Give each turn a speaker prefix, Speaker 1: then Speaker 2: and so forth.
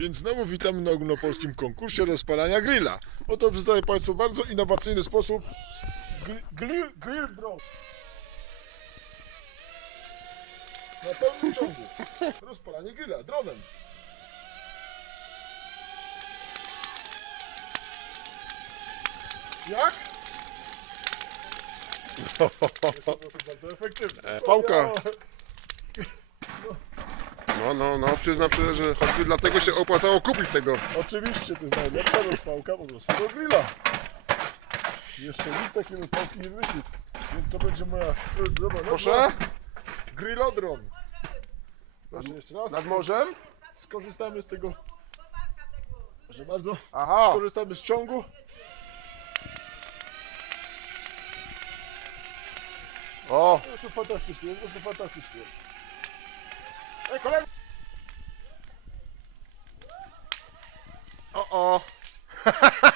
Speaker 1: Więc znowu witamy na ogólnopolskim konkursie rozpalania grilla. Oto przedstawię Państwu bardzo innowacyjny sposób gr- grill, grill drone. Na pełnym ciągu. Rozpalanie grilla dronem. Jak? Jest to bardzo efektywny.
Speaker 2: E, pałka. No, no, no, przyznam szczerze, że choćby dlatego się opłacało kupić tego.
Speaker 1: Oczywiście to jest najlepsza rozpałka po prostu do grilla. Jeszcze nikt takiej rozpałki nie wymyślił. Więc to będzie moja dobra.
Speaker 2: Proszę?
Speaker 1: Grillodron. Proszę jeszcze raz.
Speaker 2: Nad morzem?
Speaker 1: Skorzystamy z tego. Proszę bardzo.
Speaker 2: Aha.
Speaker 1: Skorzystamy z ciągu.
Speaker 2: O,
Speaker 1: To jest fantastycznie, jest po prostu fantastycznie. Ej, kolega!
Speaker 2: O, o.